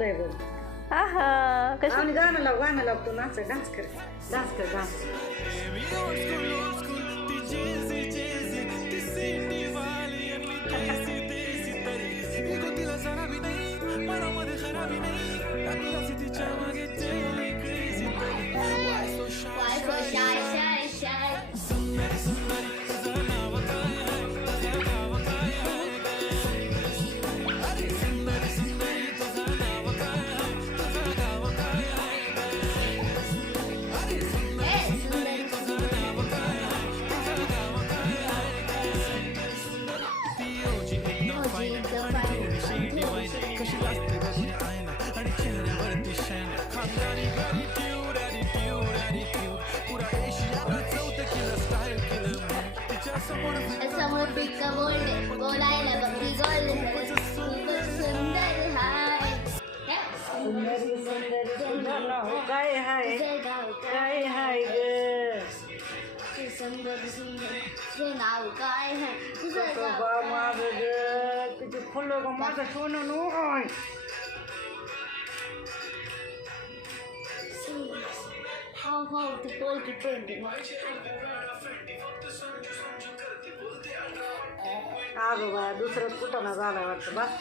चाललंय बघ. आहा कशी आणि गाणं लाव तू नाच डान्स कर डान्स. समोर पिक्का बोलायला बघी गोल्डन सुंदर हाय सुंदरी तुझं नाव काय हाय काय हाय ग सुंदर तुझं नाव काय है तुझं बा माझं ग तुझे फुलं ग माझं सोनं नोय. हो ते पोल्ट्री पेंटिंग अगं बा दुसरं कुठं ना झालं वाटतं बस